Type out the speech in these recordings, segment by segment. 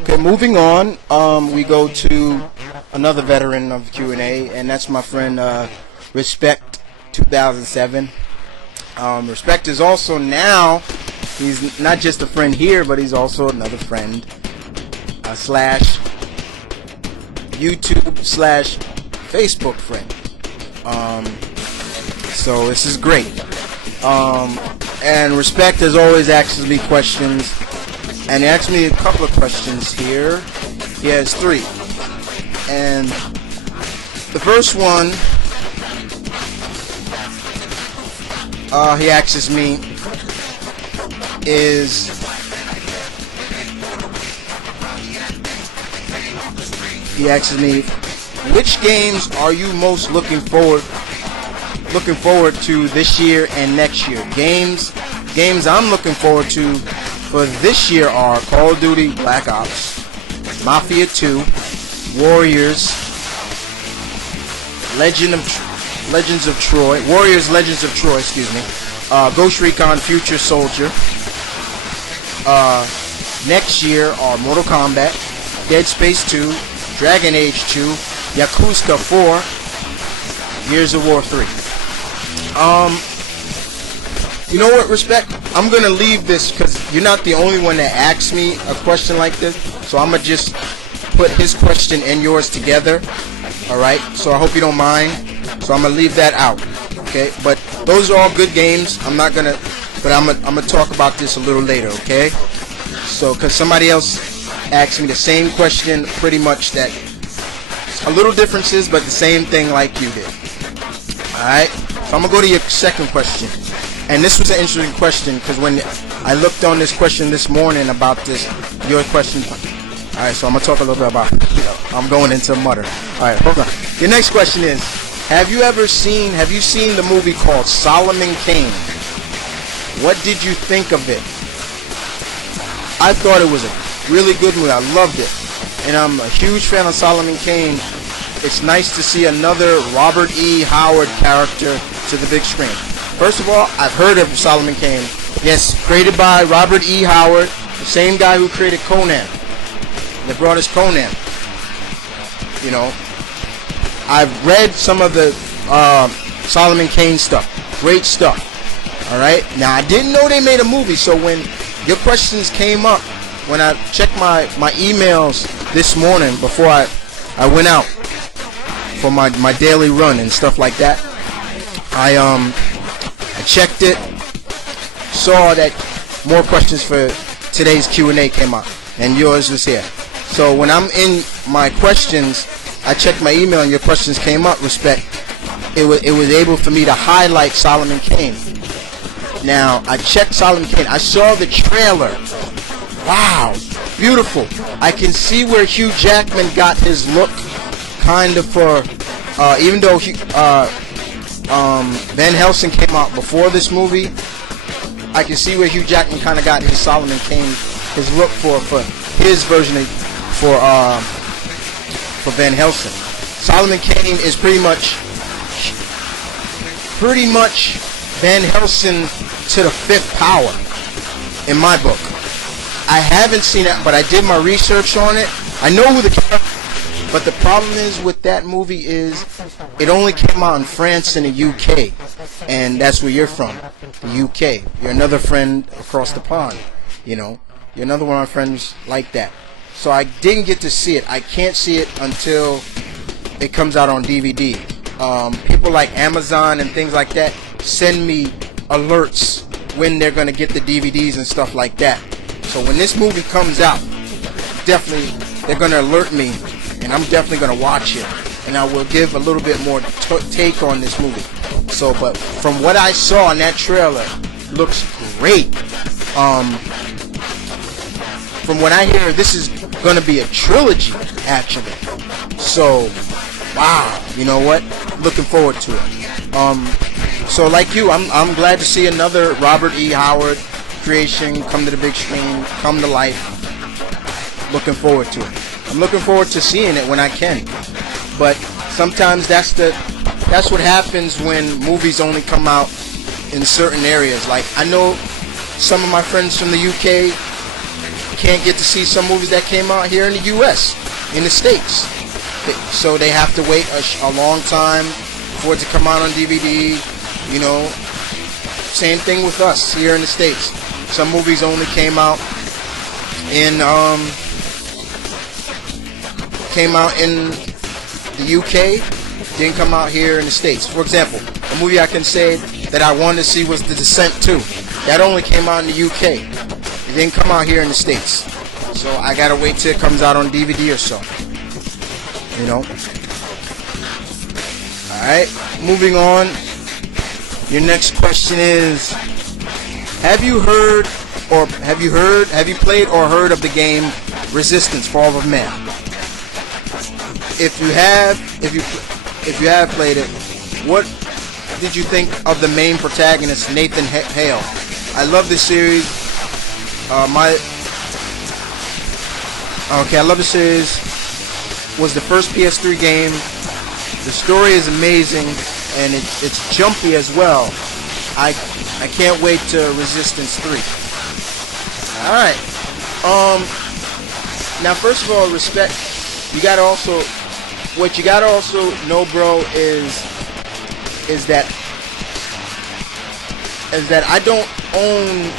Okay, moving on. We go to another veteran of Q&A, and that's my friend Respect 2007. Respect is also now, he's not just a friend here, but he's also another friend slash YouTube slash Facebook friend. So this is great. And Respect has always asked me questions, and he asked me a couple of questions here. He has 3, and the first one he asks me is, which games are you most looking forward to this year and next year? Games I'm looking forward to for this year are Call of Duty Black Ops, Mafia 2, Warriors, Legends of Troy, Ghost Recon Future Soldier. Next year are Mortal Kombat, Dead Space 2, Dragon Age 2, Yakuza 4, Gears of War 3. You know what, Respect? I'm gonna leave this because you're not the only one that asked me a question like this. So I'm gonna just put his question and yours together. All right. So I hope you don't mind. So I'm gonna leave that out. Okay. But those are all good games. I'm gonna talk about this a little later. Okay. So because somebody else asked me the same question, pretty much that a little differences, but the same thing like you did. All right. So I'm gonna go to your second question. And this was an interesting question because when I looked on this question this morning about your question. Alright, so I'm going to talk a little bit about, I'm going into mutter. Alright, hold on. Your next question is, have you seen the movie called Solomon Kane? What did you think of it? I thought it was a really good movie. I loved it. And I'm a huge fan of Solomon Kane. It's nice to see another Robert E. Howard character to the big screen. First of all, I've heard of Solomon Kane. Yes, created by Robert E. Howard, the same guy who created Conan. They brought us Conan. You know, I've read some of the Solomon Kane stuff. Great stuff. All right. Now, I didn't know they made a movie, so when your questions came up, when I checked my emails this morning before I went out for my daily run and stuff like that, I checked it, saw that more questions for today's Q&A came out, and yours was here. So when I'm in my questions, I checked my email and your questions came up, Respect. It was able for me to highlight Solomon Kane. Now, I checked Solomon Kane. I saw the trailer. Wow, beautiful. I can see where Hugh Jackman got his look, kind of for, even though Van Helsing came out before this movie, I can see where Hugh Jackman kind of got his Solomon Kane, his look for his version of, for Van Helsing. Solomon Kane is pretty much Van Helsing to the 5th power in my book. I haven't seen it, but I did my research on it. I know who the character. But the problem is with that movie is it only came out in France and the UK, and that's where you're from, the UK. You're another friend across the pond, you know. You're another one of my friends like that. So I didn't get to see it. I can't see it until it comes out on DVD. People like Amazon and things like that send me alerts when they're going to get the DVDs and stuff like that. So when this movie comes out, definitely they're going to alert me. And I'm definitely going to watch it. And I will give a little bit more take on this movie. So, but from what I saw in that trailer, looks great. From what I hear, this is going to be a trilogy, actually. So, wow. You know what? Looking forward to it. So like you, I'm glad to see another Robert E. Howard creation come to the big screen, come to life. Looking forward to it. I'm looking forward to seeing it when I can. But sometimes that's what happens when movies only come out in certain areas. Like, I know some of my friends from the UK can't get to see some movies that came out here in the U.S., in the States. So they have to wait a long time for it to come out on DVD. You know, same thing with us here in the States. Some movies only came out in the UK, didn't come out here in the States. For example, a movie I can say that I wanted to see was The Descent 2. That only came out in the UK. It didn't come out here in the States. So I gotta wait till it comes out on DVD or so. You know? Alright, moving on. Your next question is, have you played or heard of the game Resistance: Fall of Man? If you have played it, what did you think of the main protagonist, Nathan Hale? I love this series. I love the series. Was the first PS3 game. The story is amazing, and it's jumpy as well. I can't wait to Resistance 3. All right. Now, first of all, respect. What you gotta also know, bro, is that I don't own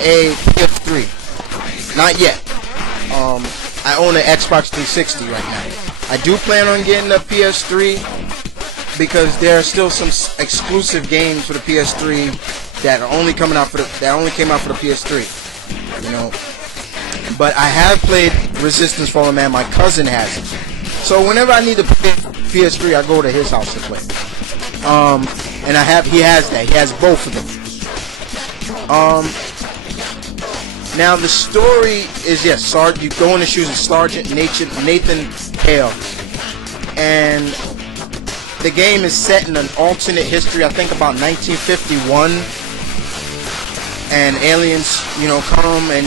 a PS3. Not yet. I own an Xbox 360 right now. I do plan on getting a PS3 because there are still some exclusive games for the PS3 that came out for the PS3. You know. But I have played Resistance: Fall of Man. My cousin has it. So whenever I need to play PS3, I go to his house to play. And he has that. He has both of them. Now the story is, yes, you go in the shoes of Sergeant Nathan Hale, and the game is set in an alternate history. I think about 1951, and aliens, come, and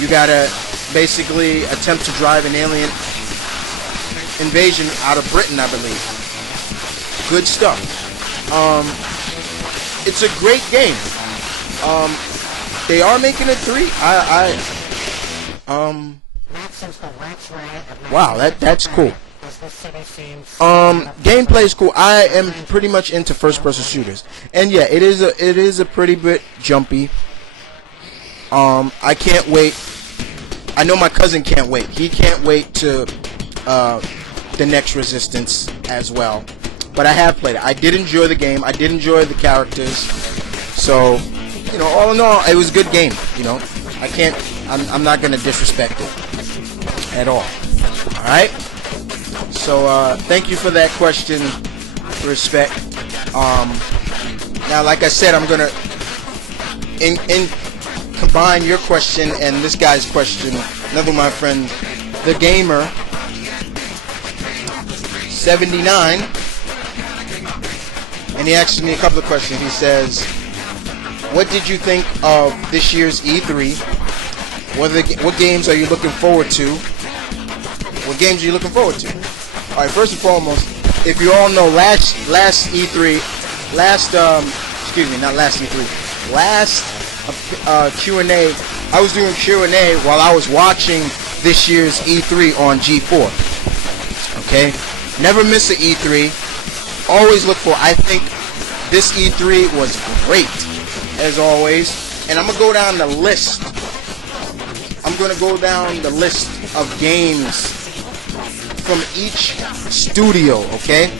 you gotta basically attempt to drive an alien invasion out of Britain, I believe. Good stuff. It's a great game. They are making it 3. Wow, that's cool. Gameplay is cool. I am pretty much into first-person shooters, and yeah, it is a pretty bit jumpy. I can't wait. I know my cousin can't wait. He can't wait to the next Resistance as well. But I have played it. I did enjoy the game. I did enjoy the characters. So, all in all, it was a good game. I'm not gonna disrespect it at all. All right. So, thank you for that question. Respect. Now, like I said, I'm gonna combine your question and this guy's question. Another of my friends, the gamer 79, and he asked me a couple of questions. He says, what did you think of this year's E3? What games are you looking forward to? What games are you looking forward to? All right, first and foremost, if you all know, last Q&A, I was doing Q&A while I was watching this year's E3 on G4. Okay? Never miss an E3. Always look for, I think this E3 was great, as always. And I'm going to go down the list. I'm going to go down the list of games from each studio, okay,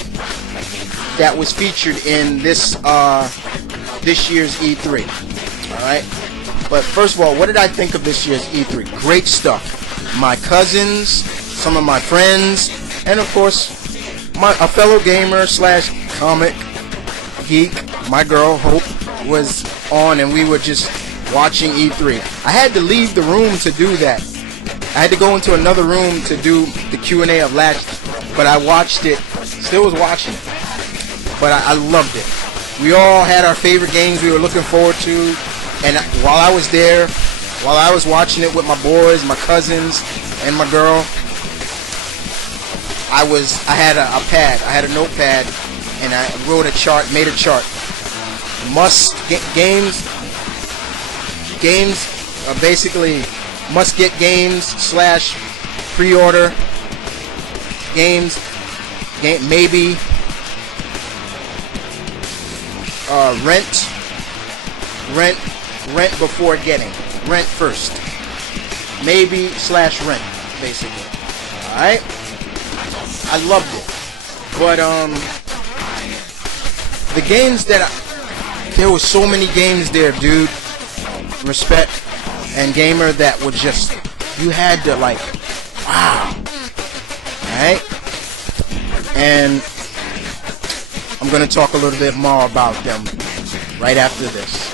that was featured in this year's E3. Alright? But first of all, what did I think of this year's E3? Great stuff. My cousins, some of my friends, and of course, a fellow gamer / comic geek, my girl Hope, was on, and we were just watching E3. I had to leave the room to do that. I had to go into another room to do the Q&A of last, but I watched it, still was watching it. But I loved it. We all had our favorite games we were looking forward to, and while I was there, while I was watching it with my boys, my cousins, and my girl, I had a pad, I had a notepad, and I wrote a chart, made a chart. Games are basically must get games / pre-order games, maybe rent before getting, rent first, maybe / rent, basically. All right, I loved it, but the games that there were so many games there, dude. Respect and Gamer, that would just, you had to like, wow. Alright? And I'm gonna talk a little bit more about them right after this.